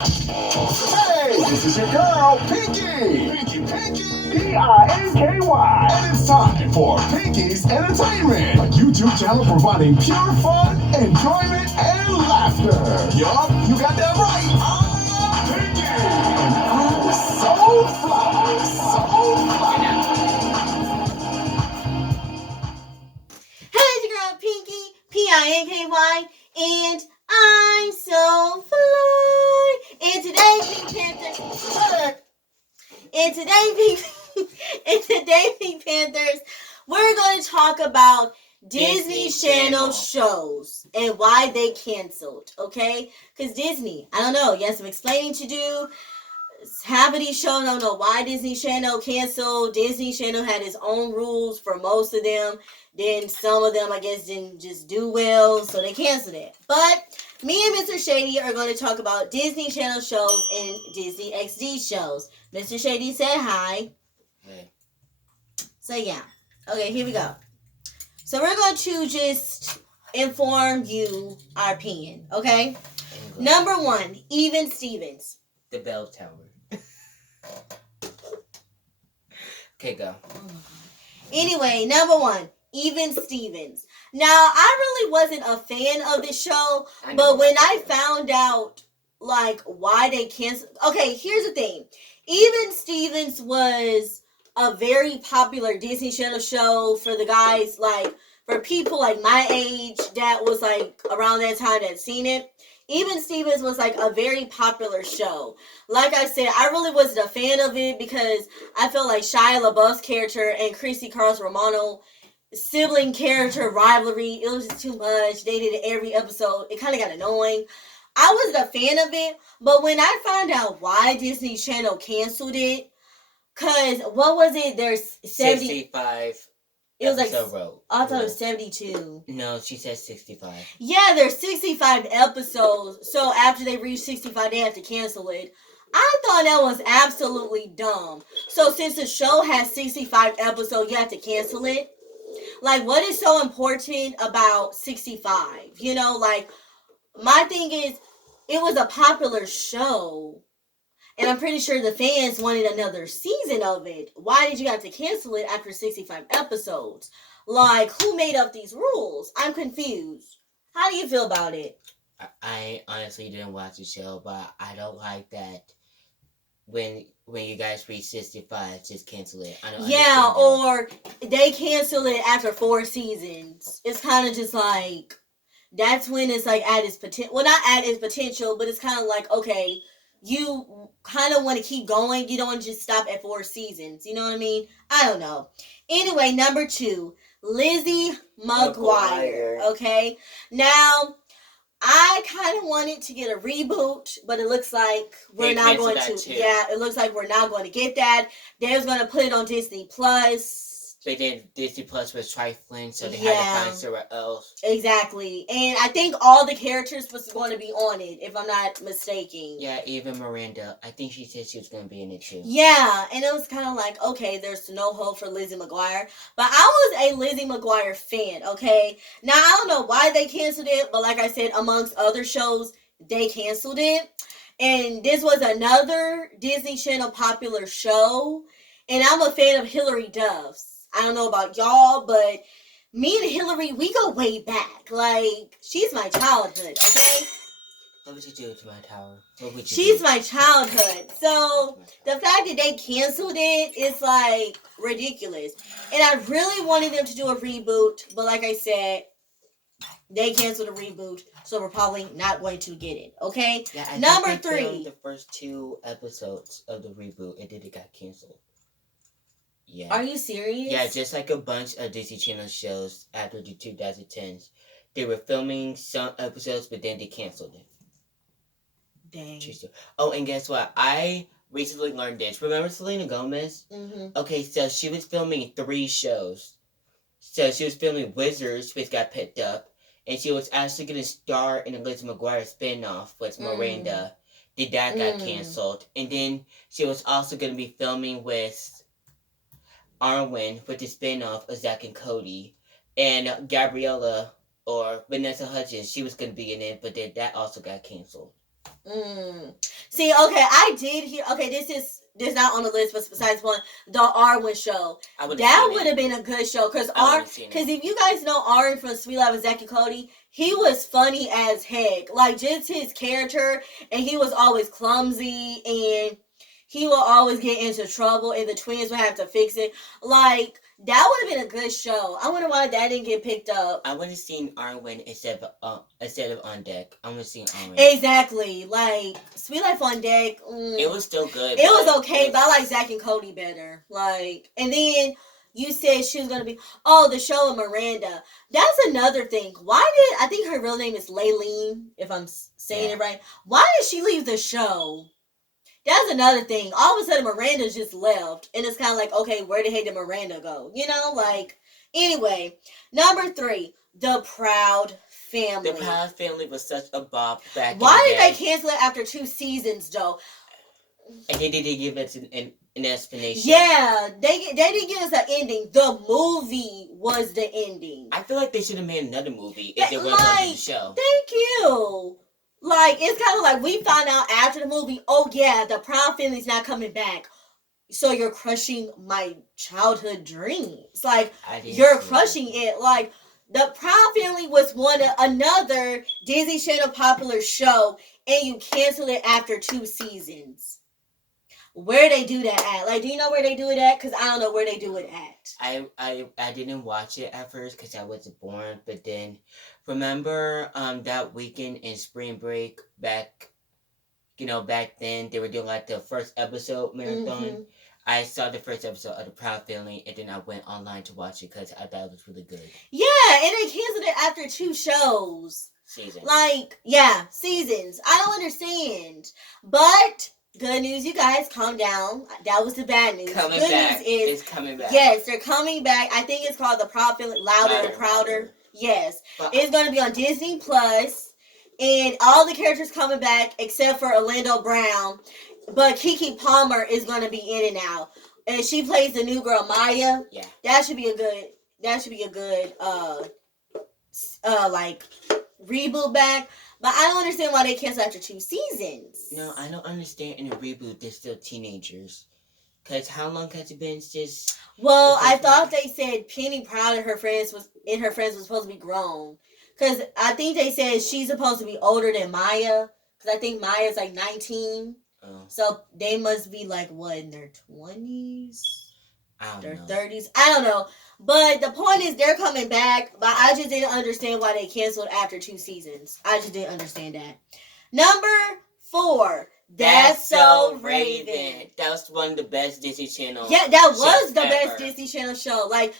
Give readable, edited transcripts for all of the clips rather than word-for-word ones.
Hey, this is your girl, Pinky. Pinky. And it's time for Pinky's Entertainment, a YouTube channel providing pure fun, enjoyment, and laughter. Yup, you got that right. I'm Pinky. And I'm so fly. Hey, it's your girl, Pinky, Pinky, and I'm so fly. And today, Pink Panthers, we're going to talk about Disney Channel shows and why they canceled, okay? Because Disney, I don't know, you have some explaining to do. Half of these shows, I don't know why Disney Channel canceled. Disney Channel had its own rules for most of them. Then some of them, I guess, didn't just do well, so they canceled it. But me and Mr. Shady are going to talk about Disney Channel shows and Disney XD shows. Mr. Shady said hi. Hey. So yeah. Okay, here we go. So we're going to just inform you our opinion, okay? Number 1, Even Stevens. The Bell Tower. Okay, go. Anyway, number 1, Even Stevens. Now, I really wasn't a fan of the show, but when I found out, like, why they canceled... Okay, here's the thing. Even Stevens was a very popular Disney Channel show for the guys, like, for people like my age that was, like, around that time that seen it. Even Stevens was like a very popular show. Like I said, I really wasn't a fan of it because I felt like Shia LaBeouf's character and Chrissy Carl's Romano sibling character rivalry, it was just too much. They did it every episode. It kind of got annoying. I wasn't a fan of it, but when I found out why Disney Channel canceled it, because what was it? There's 65. It was like, row. I thought it was 72. No, she said 65. Yeah, there's 65 episodes. So after they reach 65, they have to cancel it. I thought that was absolutely dumb. So since the show has 65 episodes, you have to cancel it. Like, what is so important about 65? You know, like, my thing is, it was a popular show. And I'm pretty sure the fans wanted another season of it. Why did you have to cancel it after 65 episodes? Like, who made up these rules? I'm confused. How do you feel about it? I honestly didn't watch the show, but I don't like that when you guys reach 65, just cancel it. I don't Yeah, or they cancel it after 4 seasons. It's kind of just like, that's when it's like at its potential. Well, not at its potential, but it's kind of like, okay, you kind of want to keep going. You don't want to just stop at 4 seasons. You know what I mean? I don't know. Anyway, number 2, Lizzie Mcguire. Okay? Now, I kind of wanted to get a reboot, but it looks like we're not going to. Yeah, it looks like we're not going to get that. They was going to put it on Disney Plus. But then Disney Plus was trifling, so they had to find somewhere else. Exactly. And I think all the characters was going to be on it, if I'm not mistaken. Yeah, even Miranda. I think she said she was going to be in it too. Yeah, and it was kind of like, okay, there's no hope for Lizzie McGuire. But I was a Lizzie McGuire fan, okay? Now, I don't know why they canceled it, but like I said, amongst other shows, they canceled it. And this was another Disney Channel popular show. And I'm a fan of Hilary Duff's. I don't know about y'all, but me and Hillary, we go way back. Like, she's my childhood, okay? What would you do to my tower? She's my childhood. So, the fact that they canceled it is, like, ridiculous. And I really wanted them to do a reboot, but like I said, they canceled a reboot, so we're probably not going to get it, okay? Yeah, Number 3. The first 2 episodes of the reboot, and then it got canceled. Yeah. Are you serious? Yeah, just like a bunch of Disney Channel shows after the 2010s. They were filming some episodes, but then they canceled it. Dang. Oh, and guess what? I recently learned this. Remember Selena Gomez? Mm-hmm. Okay, so she was filming 3 shows. So she was filming Wizards, which got picked up. And she was actually going to star in a Lizzie McGuire spinoff with Miranda. Then that got canceled. And then she was also going to be filming with Arwen with the spin-off of Zack and Cody. And Gabriella, or Vanessa Hudgens, she was going to be in it, but then that also got canceled. See, okay, I did hear. Okay, this not on the list, but besides one, the Arwen show. That would have been a good show because if you guys know Arwen from Sweet Life of Zack and Cody, he was funny as heck. Like just his character, and he was always clumsy, and he will always get into trouble, and the twins would have to fix it. Like that would have been a good show. I wonder why that didn't get picked up. I would have seen Arwen instead of On Deck. I would have seen Arwen. Exactly. Like Sweet Life on Deck. It was still good. It was okay, but I like Zack and Cody better. Like, and then you said she was gonna be the show of Miranda. That's another thing. I think her real name is Layleen, if I'm saying it right. Why did she leave the show? That's another thing. All of a sudden, Miranda just left. And it's kind of like, okay, where the heck did Miranda go? You know, like, anyway. Number 3, The Proud Family. The Proud Family was such a bop back in the day. Why did they cancel it after 2 seasons, though? And they didn't give us an explanation. Yeah, they didn't give us an ending. The movie was the ending. I feel like they should have made another movie if they were going to do the show. Thank you. Like, it's kind of like we found out after the movie, oh yeah, the Proud Family's not coming back. So you're crushing my childhood dreams. Like, you're crushing it. Like, the Proud Family was another Disney Channel popular show, and you canceled it after 2 seasons. Where they do that at? Like, do you know where they do it at? Because I don't know where they do it at. I didn't watch it at first because I wasn't born, but then remember that weekend in spring break back then they were doing like the first episode marathon. Mm-hmm. I saw the first episode of The Proud Family, and then I went online to watch it because I thought it was really good. Yeah, and they canceled it after 2 shows. Seasons. Like, yeah, seasons. I don't understand. But good news, you guys, calm down. That was the bad news. Good news is it's coming back. Yes, they're coming back. I think it's called The Proud Family, Louder and Prouder. Yes. But it's going to be on Disney Plus, and all the characters coming back except for Orlando Brown. But Keke Palmer is going to be in and out. And she plays the new girl, Maya. Yeah. That should be a good like reboot back. But I don't understand why they canceled after 2 seasons. No, I don't understand in a reboot they're still teenagers. Because how long has it been since... Well, I thought they said Penny Proud and her friends was supposed to be grown. Because I think they said she's supposed to be older than Maya. Because I think Maya's like 19. Oh. So they must be like, what, in their 20s? Their 30s? I don't know. But the point is they're coming back. But I just didn't understand why they canceled after 2 seasons. I just didn't understand that. Number 4. That's So Raven. That was one of the best Disney Channel. Yeah, that was the best Disney Channel show. Like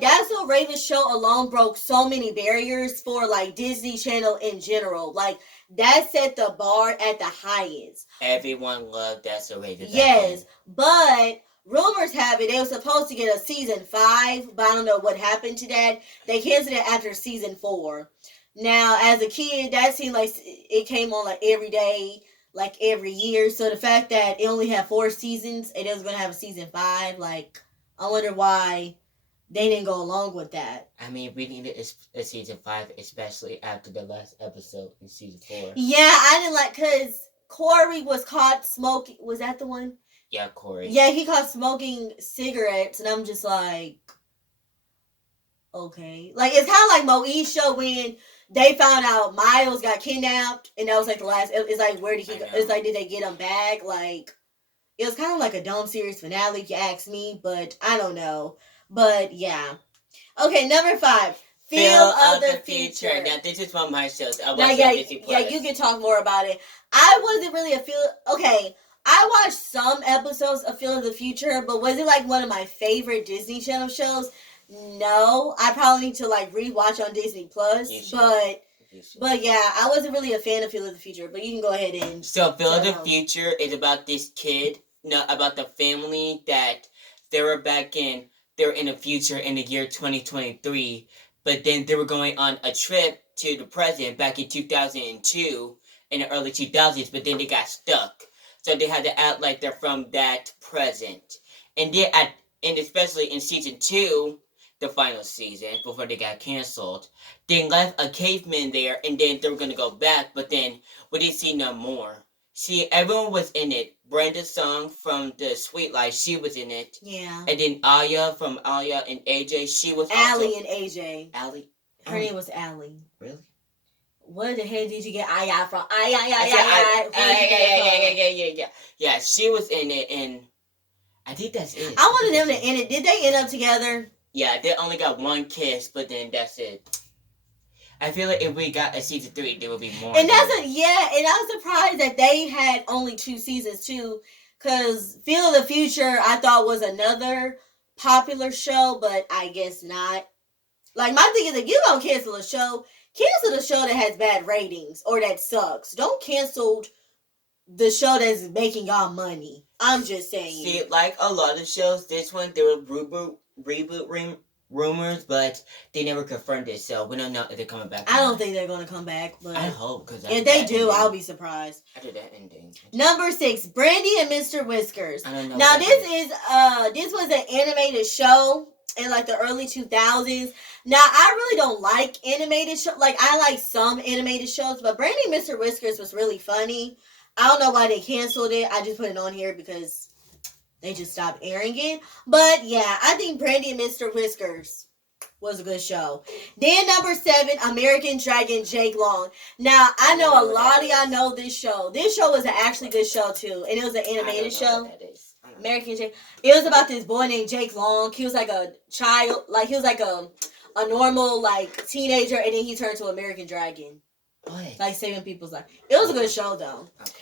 That's So Raven show alone broke so many barriers for like Disney Channel in general. Like that set the bar at the highest. Everyone loved That's So Raven. Yes, but rumors have it they were supposed to get a season 5, but I don't know what happened to that. They canceled it after season 4. Now, as a kid, that seemed like it came on like every day. Like every year. So the fact that it only had 4 seasons and it was going to have a season 5, like, I wonder why they didn't go along with that. I mean, we needed a season 5, especially after the last episode in season 4. Yeah, I didn't like, because Corey was caught smoking. Was that the one? Yeah, Corey. Yeah, he caught smoking cigarettes, and I'm just like, okay. Like, it's kind of like Moe's show when they found out Miles got kidnapped, and that was like the last. It's like, where did he go? It's like, did they get him back? Like, it was kind of like a dumb series finale, if you ask me, but I don't know. But yeah. Okay, number 5. Feel of the Future. Now, this is one of my shows. Yeah, you can talk more about it. I wasn't really okay, I watched some episodes of Feel of the Future, but was it like one of my favorite Disney Channel shows? No, I probably need to like rewatch on Disney Plus, but yeah, I wasn't really a fan of Feel of the Future. But you can go ahead and. So Feel of the Future is about this kid, about the family that they were in the future in the year 2023, but then they were going on a trip to the present back in 2002 in the early 2000s, but then they got stuck, so they had to act like they're from that present, and especially in season 2. the final season before they got canceled. They left a caveman there, and then they were gonna go back, but then we didn't see no more. See, everyone was in it. Brenda Song from the Sweet Life, she was in it. Yeah. And then Aya from Aya and AJ, she was Allie and AJ. Allie? Her name was Allie. Really? Where the hell did you get Aya from? Yeah, she was in it, and I think that's it. I wanted them to end it. Did they end up together? Yeah, they only got one kiss, but then that's it. I feel like if we got a season 3, there would be more. And and I was surprised that they had only 2 seasons too, because Feel of the Future I thought was another popular show, but I guess not. Like, my thing is, if you don't cancel a show that has bad ratings or that sucks. Don't cancel the show that's making y'all money. I'm just saying. See, like a lot of shows, this one there were reboot rumors, but they never confirmed it, so we don't know if they're coming back. I don't think they're gonna come back, but I hope, because if they do, I'll be surprised. After that ending. Number 6, Brandi and Mr Whiskers. I don't know. Now this was an animated show in like the early 2000s. Now I really don't like animated shows. Like, I like some animated shows, but Brandi and Mr Whiskers was really funny. I don't know why they canceled it. I just put it on here because they just stopped airing it. But yeah, I think Brandi and Mr Whiskers was a good show. Then number 7, American Dragon Jake Long. Now, I know a lot of y'all know this show. This show was an actually good show too. And it was an animated show. American Jake. It was about this boy named Jake Long. He was like a child. Like, he was like a normal, like, teenager. And then he turned to American Dragon. What? Like, saving people's life. It was a good show though. Okay.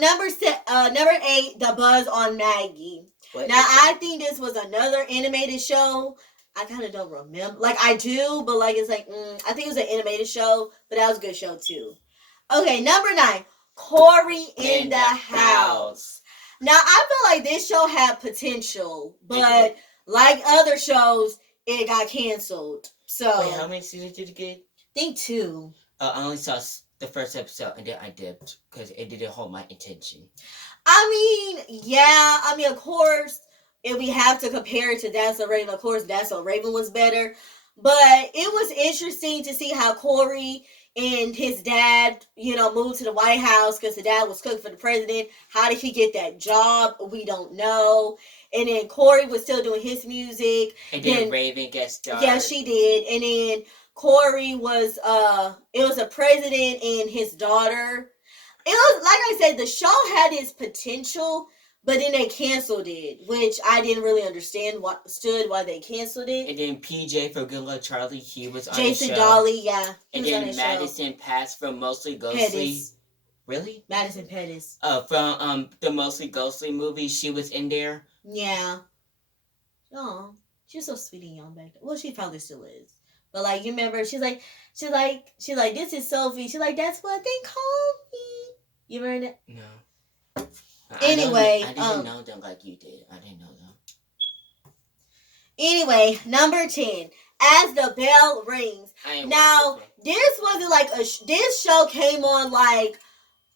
Number 8, The Buzz on Maggie. What now, I think this was another animated show. I kind of don't remember. Like, I do, but like, it's like, I think it was an animated show, but that was a good show too. Okay, number 9, Corey in the House. Now, I feel like this show had potential, but like other shows, it got canceled. So, wait, how many seasons did you get? I think 2. I only saw the first episode, and then I dipped because it didn't hold my attention. I mean, yeah. I mean, of course, if we have to compare it to That's So Raven, of course, That's So Raven was better. But it was interesting to see how Corey and his dad, moved to the White House because the dad was cooking for the president. How did he get that job? We don't know. And then Corey was still doing his music. And then Raven guest starred. Yeah, she did. And then Corey was, it was a president and his daughter. It was, like I said, the show had its potential, but then they canceled it, which I didn't really understand why they canceled it. And then PJ from Good Luck Charlie, he was on Jason the show. Dolly, yeah. And then Madison Pass from Mostly Ghostly. Pettis. Really? Madison Pettis. From the Mostly Ghostly movie, she was in there. Yeah. Oh, she was so sweet and young back then. Well, she probably still is. But like, you remember, she's like, this is Sophie. She's like, that's what they call me. You remember that? No. Anyway, I didn't know them like you did. I didn't know them. Anyway, number 10, As the Bell Rings. Now, this wasn't like this show came on like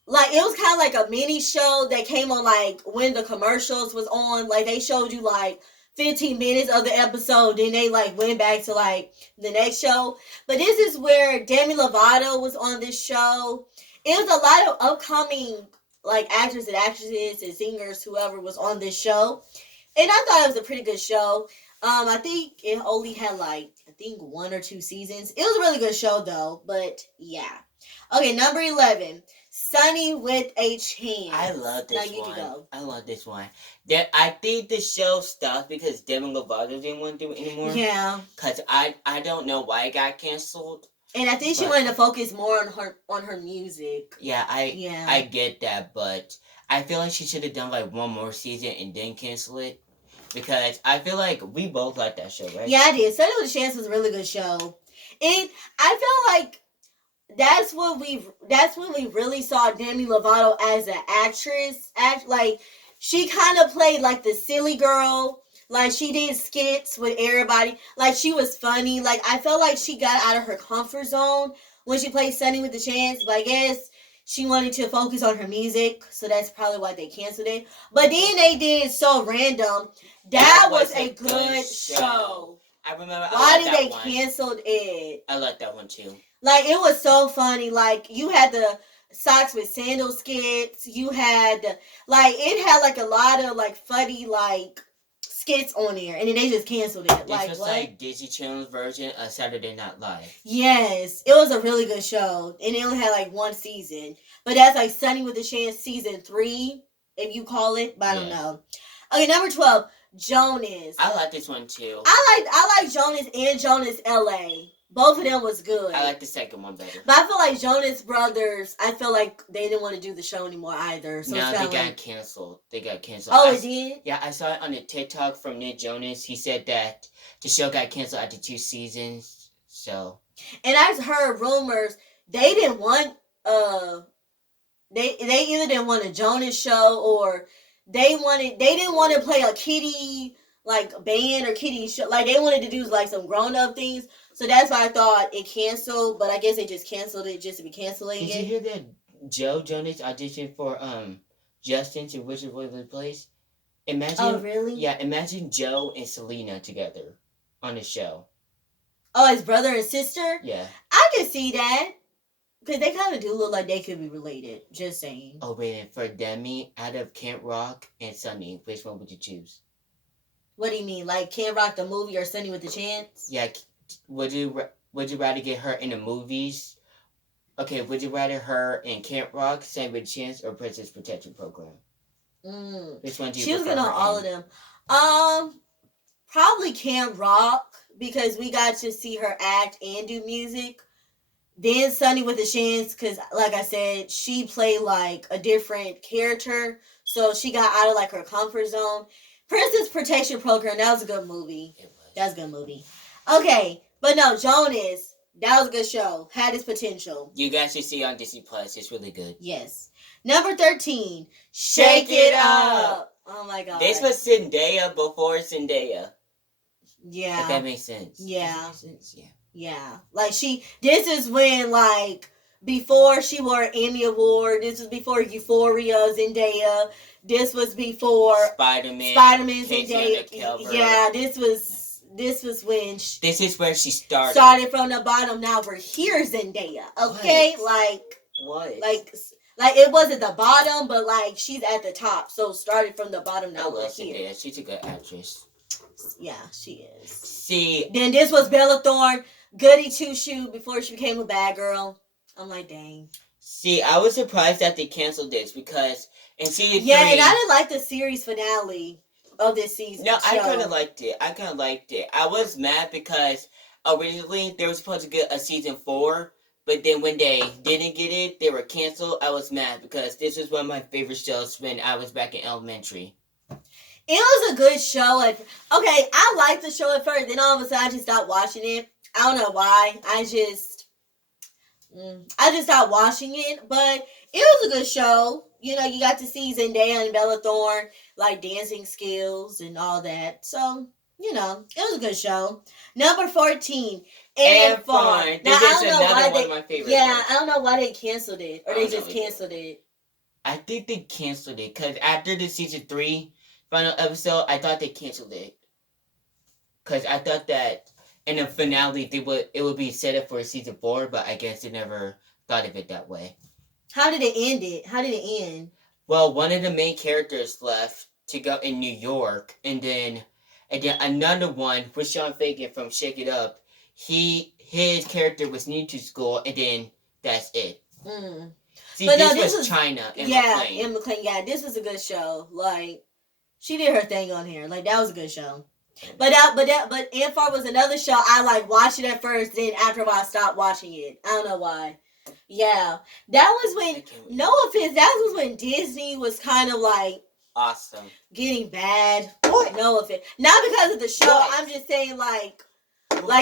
it was kind of like a mini show that came on like when the commercials was on. Like, they showed you like 15 minutes of the episode, then they like went back to like the next show. But this is where Demi Lovato was on this show. It was a lot of upcoming like actors and actresses and singers, whoever was on this show. And I thought it was a pretty good show. I think it only had like, 1 or 2 seasons. It was a really good show though, but yeah. Okay, number 11, Sunny with H-Hands. I love this now you one. Can go. I love this one. I think the show stopped because Demi Lovato didn't want to do it anymore. Yeah. Because I don't know why it got canceled. And I think she wanted to focus more on her music. Yeah, I get that, but I feel like she should have done like one more season and then cancel it. Because I feel like we both like that show, right? Yeah, I did. Sunny with a Chance was a really good show. And I feel like that's when we really saw Demi Lovato as an actress. Like, she kind of played like the silly girl. Like, she did skits with everybody. Like, she was funny. Like, I felt like she got out of her comfort zone when she played Sunny with the Chance. But I guess she wanted to focus on her music. So that's probably why they canceled it. But then they did So Random. That was a good show. I remember. Why did they one. cancel it? I like that one too. Like, it was so funny. Like, you had the socks with sandal skits. You had, like, it had, like, a lot of, like, funny, like, skits on there. And then they just canceled it. This like, was what? like Disney Channel's version of Saturday Night Live. Yes. It was a really good show. And it only had, like, one season. But that's, like, Sunny with a Chance season 3, if you call it. But I don't know. Okay, number 12, Jonas. I like this one too. I like Jonas and Jonas LA. Both of them was good. I like the second one better. But I feel like Jonas Brothers, I feel like they didn't want to do the show anymore either. So no, they got canceled. They got canceled. Oh, it did? Yeah, I saw it on a TikTok from Nick Jonas. He said that the show got canceled after 2 seasons. So. And I heard rumors they didn't want they either didn't want a Jonas show or they didn't want to play a kiddie like band or kiddie show. Like they wanted to do like some grown up things. So that's why I thought it canceled, but I guess they just canceled it just to be canceling it. Did you hear that Joe Jonas auditioned for Justin to Wizard Waverly Place? Imagine. Oh really? Yeah, imagine Joe and Selena together on the show. Oh, his brother and sister? Yeah. I can see that. Because they kind of do look like they could be related. Just saying. Oh, wait. For Demi, out of Camp Rock and Sunny, which one would you choose? What do you mean? Like Camp Rock the movie or Sunny with a Chance? Yeah. Would you rather get her in the movies? Okay, would you rather her in Camp Rock, Sunny with a Chance, or Princess Protection Program? Which one do you prefer? She was gonna all of them. Probably Camp Rock because we got to see her act and do music. Then Sunny with a Chance because, like I said, she played like a different character, so she got out of like her comfort zone. Princess Protection Program, that was a good movie. It was. That was a good movie. Okay, but no, Jonas, that was a good show. Had its potential. You guys should see it on Disney Plus. It's really good. Yes. Number 13, Shake It Up. Oh my God. This was Zendaya before Zendaya. Yeah. If that makes sense. Yeah. Does that make sense? Yeah. Yeah. Like this is when like before she won an Emmy Award. This was before Euphoria, Zendaya. This was before Spider-Man, Zendaya. Yeah, this was when this is where she started. Started from the bottom. Now we're here, Zendaya. Okay? What? Like it wasn't the bottom, but like she's at the top. So started from the bottom. Now we're here. Zendaya. She's a good actress. Yeah, she is. See. Then this was Bella Thorne, Goody Two Shoe before she became a bad girl. I'm like, dang. See, I was surprised that they canceled this because in season 3. Yeah, and I didn't like the series finale of this season. No, I kind of liked it. I was mad because originally they were supposed to get a season 4, but then when they didn't get it, they were canceled. I was mad because this was one of my favorite shows when I was back in elementary. It was a good show. Okay, I liked the show at first. Then all of a sudden, I just stopped watching it. I don't know why. I just stopped watching it. But it was a good show. You know, you got to see Zendaya and Bella Thorne, like, dancing skills and all that. So, you know, it was a good show. Number 14, And Farm. Now, this is another one of my favorites. Yeah, I don't know why they canceled it. Or they just canceled it. I think they canceled it because after the season 3 final episode, I thought they canceled it. Because I thought that in the finale it would be set up for season 4, but I guess they never thought of it that way. How did it end it? How did it end? Well, one of the main characters left to go in New York, and then another one was Sean Fagan from Shake It Up. His character was new to school, and then that's it. See, but this was China and McClain. And McClain. Yeah, this was a good show. Like, she did her thing on here. Like, that was a good show. But And Farm was another show. I like watched it at first, then after a while I stopped watching it. I don't know why. Yeah, that was when. No offense, that was when Disney was kind of like awesome, getting bad. What? No offense, not because of the show. What? I'm just saying like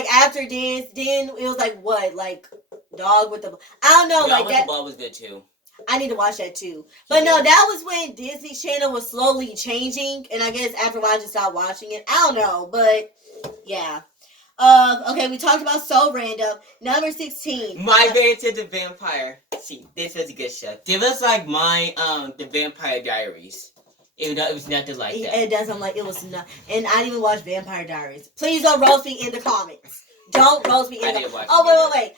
after this, then it was like what, like Dog with the. I don't know, Dog like with that. The Ball was good too. I need to watch that too. But no, that was when Disney Channel was slowly changing, and I guess after a while I just stopped watching it. I don't know, but yeah. Okay, we talked about So Random. Number 16. My Married to the Vampire. See, this was a good show. Give us like my The Vampire Diaries. It was nothing like that. It doesn't like it was not. And I didn't even watch Vampire Diaries. Please don't roast me in the comments. Don't roast me in the comments. Oh, wait.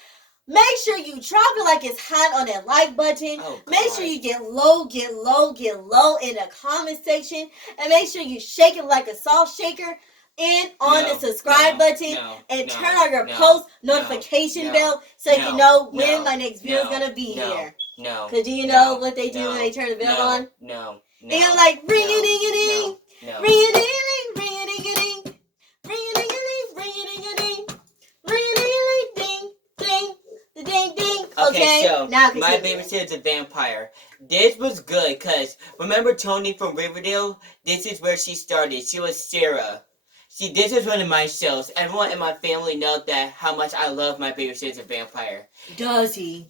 Make sure you drop it like it's hot on that like button. Oh, make sure you get low in the comment section. And make sure you shake it like a salt shaker. And on the subscribe button. And turn on your post notification bell so you can know when my next video is going to be here. No. Because do you know what they do when they turn the bell on? No. They're like, ring-a-ding-a-ding. Ring-a-ding-a-ding. Ring-a-ding-a-ding. Ring-a-ding-a-ding. Ring-a-ding-a-ding. Ring-a-ding-a-ding. Ding. Ding, ding. Okay, so my babysitter is a vampire. This was good because remember Tony from Riverdale? This is where she started. She was Sarah. See, this is one of my shows. Everyone in my family knows that how much I love my babysitter is a vampire. Does he?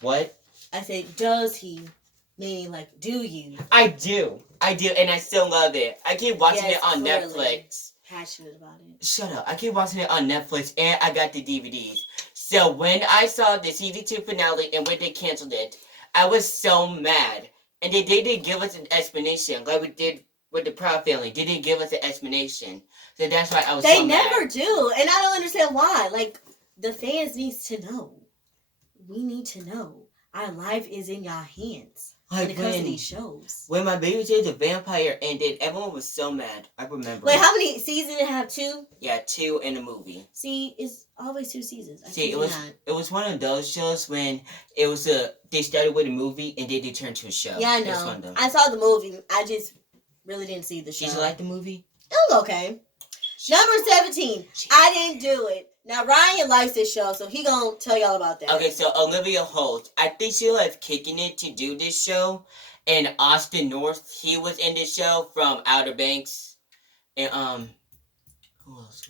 What? I said, does he? Meaning, like, do you? I do, and I still love it. I keep watching it on Netflix. Passionate about it. Shut up. I keep watching it on Netflix, and I got the DVDs. So when I saw the season 2 finale and when they canceled it, I was so mad. And they didn't give us an explanation like we did with the Proud Family. They didn't give us an explanation. So that's why I was so mad. They never do, and I don't understand why. Like, the fans needs to know. We need to know. Our life is in your hands. Like when it comes to these shows. When my babysitter is a vampire ended, everyone was so mad. I remember. Wait, how many seasons did it have? 2? Yeah, 2 in a movie. See, it's always 2 seasons. See, it was one of those shows when it was they started with a movie and then they turned to a show. Yeah, I know. It was one of them. I saw the movie. I just really didn't see the show. Did you like the movie? It was okay. Number 17. I didn't do it. Now, Ryan likes this show, so he gonna tell y'all about that. Okay, so Olivia Holt. I think she'll have kicking it to do this show. And Austin North, he was in this show from Outer Banks. And, who else?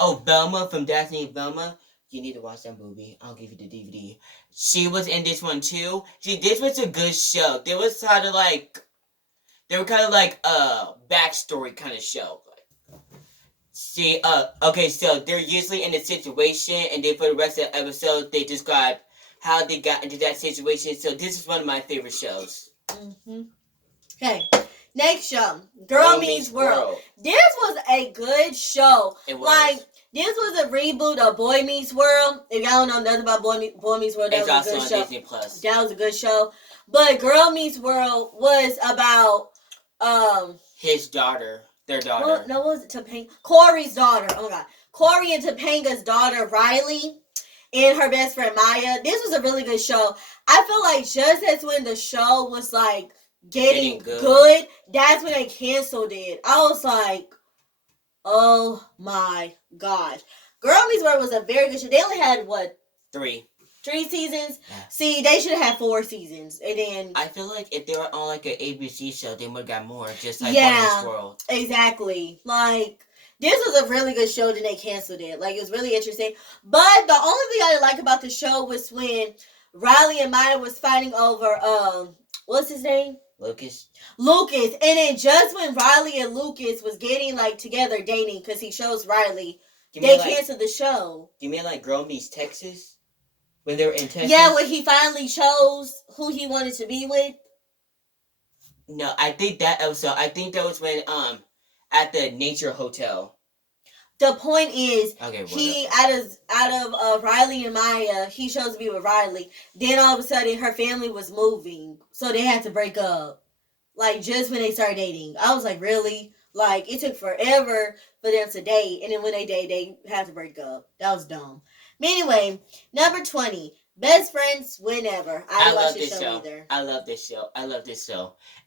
Oh, Velma from Daphne and Velma. You need to watch that movie. I'll give you the DVD. She was in this one, too. See, this was a good show. They were kind of like a backstory kind of show. See, okay, so they're usually in a situation, and then for the rest of the episode, they describe how they got into that situation. So this is one of my favorite shows. Mm-hmm. Okay, next show, Girl Meets World. This was a good show. It was. Like, this was a reboot of Boy Meets World. If y'all don't know nothing about Boy Meets World, that was a good show. Disney Plus. That was a good show. But Girl Meets World was about his daughter. Their daughter. What was it? Topanga? Corey's daughter. Oh my God. Corey and Topanga's daughter, Riley, and her best friend, Maya. This was a really good show. I feel like just as when the show was like getting good, that's when they canceled it. I was like, oh my gosh. Girl Meets World was a very good show. They only had, what? 3 seasons? Yeah. See, they should have had 4 seasons. And then I feel like if they were on like an ABC show, they would have got more. Just like Boy Meets World. Exactly. Like, this was a really good show, then they canceled it. Like, it was really interesting. But the only thing I didn't like about the show was when Riley and Maya was fighting over, what's his name? Lucas. And then just when Riley and Lucas was getting, like, together dating, because he chose Riley, they canceled the show. You mean like Girl Meets Texas? When they were in Texas? Yeah, when he finally chose who he wanted to be with. No, I think that was when, at the Nature Hotel. The point is, okay, he out of Riley and Maya, he chose to be with Riley. Then all of a sudden, her family was moving, so they had to break up. Like, just when they started dating, I was like, really? Like, it took forever for them to date, and then when they date, they had to break up. That was dumb. But anyway, number 20, Best Friends Whenever. I didn't watch this show either. I love this show. It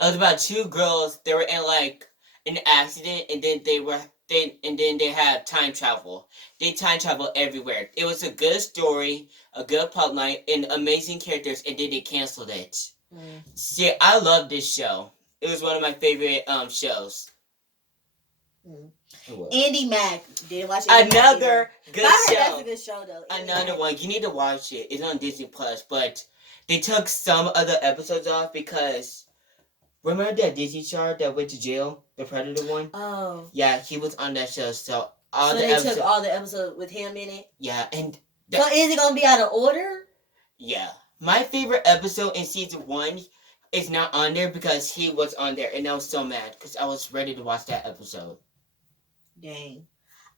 was about 2 girls. They were in like an accident, and then they had time travel. They time travel everywhere. It was a good story, a good plot line, and amazing characters, and then they canceled it. See, I love this show. It was one of my favorite shows. Andy Mack. Didn't watch it. Another good show. That's a good show though. Another one. You need to watch it. It's on Disney Plus, but they took some other episodes off because remember that Disney star that went to jail, the Predator one? Oh. Yeah, he was on that show. So they took all the episodes with him in it. Yeah, and so is it gonna be out of order? Yeah, my favorite episode in season 1. is not on there because he was on there, and I was so mad because I was ready to watch that episode. Dang.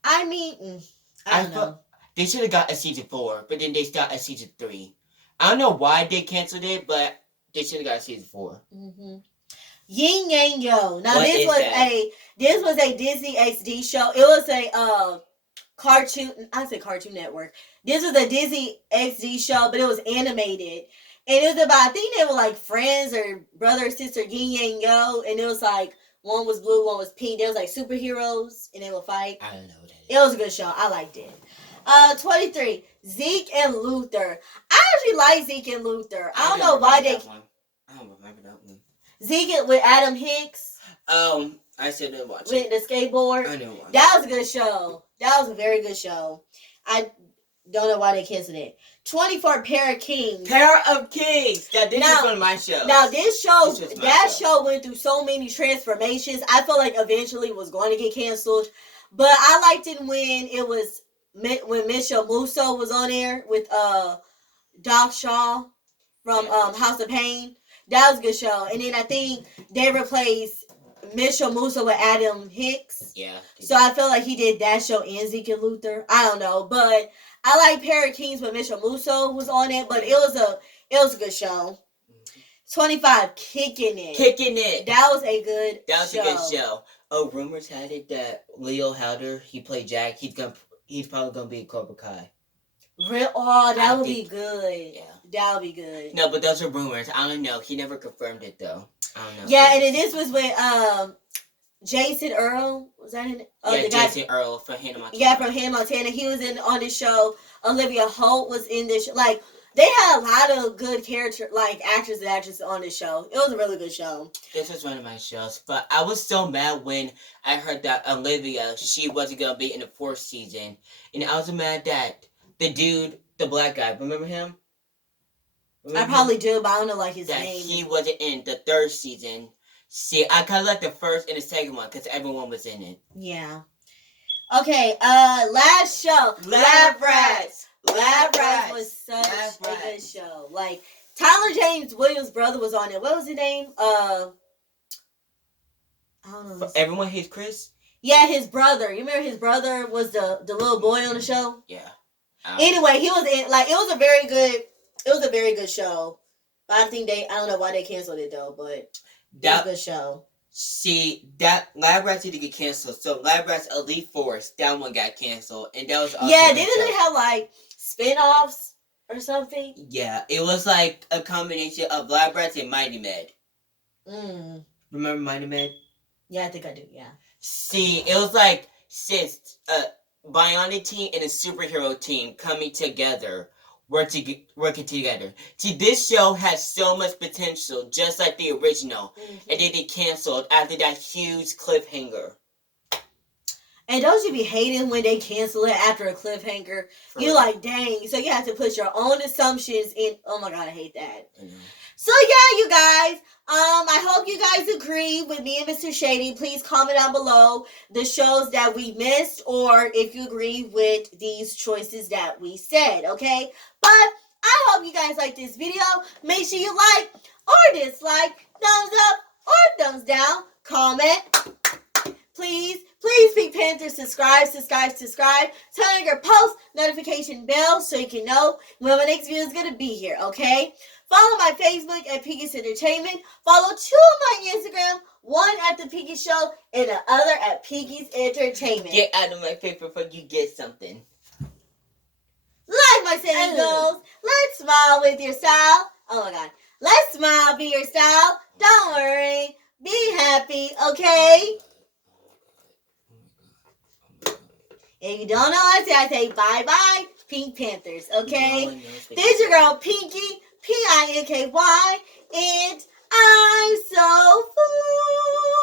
I mean, I don't know. They should have got a season 4, but then they start a season 3. I don't know why they canceled it, but they should have got a season 4. Mm-hmm. Yin Yang Yo. Now What this is was that? this was a Disney XD show. It was a cartoon. I said Cartoon Network. This was a Disney XD show, but it was animated, and it was about, I think they were like friends or brother or sister, Yin Yang Yo, and it was like one was blue, one was pink. They was like superheroes, and they would fight. I don't know what that is. It was a good show. I liked it. 23. Zeke and Luther. I actually like Zeke and Luther. I don't know why they. I don't remember that one. Zeke with Adam Hicks. I still didn't watch with it. The skateboard. I didn't watch it. That was a good show. That was a very good show. I don't know why they canceled it. 24 Pair of Kings. Pair of Kings. This is one of my shows. Now that show went through so many transformations. I felt like eventually it was going to get canceled, but I liked it when Michelle Musso was on there with Doc Shaw from House of Pain. That was a good show. And then I think they replaced Michelle Musso with Adam Hicks. Yeah. So I felt like he did that show and Zeke and Luther. I don't know, but I like Pair of Kings when Michelle Musso was on it. But it was a good show. 25 Kicking It. Kicking It. That was a good show. Oh, rumors had it that Leo Howder, he played Jack. He's probably gonna be Cobra Kai. That would be good. Yeah. That would be good. No, but those are rumors. I don't know. He never confirmed it though. I don't know. Yeah, and then this was with Jason Earl. Was that his name? Jason Earl from Hannah Montana. Yeah, from Hannah Montana. He was on this show. Olivia Holt was in this show. Like, they had a lot of good actors and actresses on this show. It was a really good show. This was one of my shows. But I was so mad when I heard that Olivia, she wasn't going to be in the 4th season. And I was mad that the dude, the black guy, remember him? I probably do, but I don't know his name. That he wasn't in the 3rd season. See, I kind of like the 1st and the 2nd one because everyone was in it. Yeah. Okay, last show. Lab Rats. Lab Rats was such a good show. Like, Tyler James Williams' brother was on it. What was his name? I don't know. Everyone Hates Chris? Yeah, his brother. You remember his brother was the little boy on the show? Yeah. Anyway, he was in, like, it was a very good show. But I don't know why they canceled it though, but it was a good show. See, that Lab Rats didn't get canceled. So Lab Rats Elite Force, that one got canceled. And that was also didn't they have like spin-offs or something? Yeah, it was like a combination of Lab Rats and Mighty Med. Remember Mighty Med? Yeah, I think I do, yeah. See, it was like since a bionic team and a superhero team coming together, working together. See, this show has so much potential, just like the original, and then they canceled after that huge cliffhanger. And don't you be hating when they cancel it after a cliffhanger? You're like, dang. So you have to put your own assumptions in. Oh my God, I hate that. So yeah, you guys. I hope you guys agree with me and Mr. Shady. Please comment down below the shows that we missed, or if you agree with these choices that we said, okay? But I hope you guys like this video. Make sure you like or dislike, thumbs up or thumbs down, comment. Please, Pink Panther, subscribe. Turn on your post notification bell so you can know when my next video is going to be here, okay? Follow my Facebook at Pinky's Entertainment. Follow 2 of my Instagram, one at The Pinky Show and the other at Pinky's Entertainment. Get out of my face before you get something. Like my saying goes, let's smile with your style. Oh my God. Let's smile, be your style. Don't worry. Be happy, okay? If you don't know what I say bye-bye, Pink Panthers, okay? This is your girl, Pinky, Pinky, and I'm so full.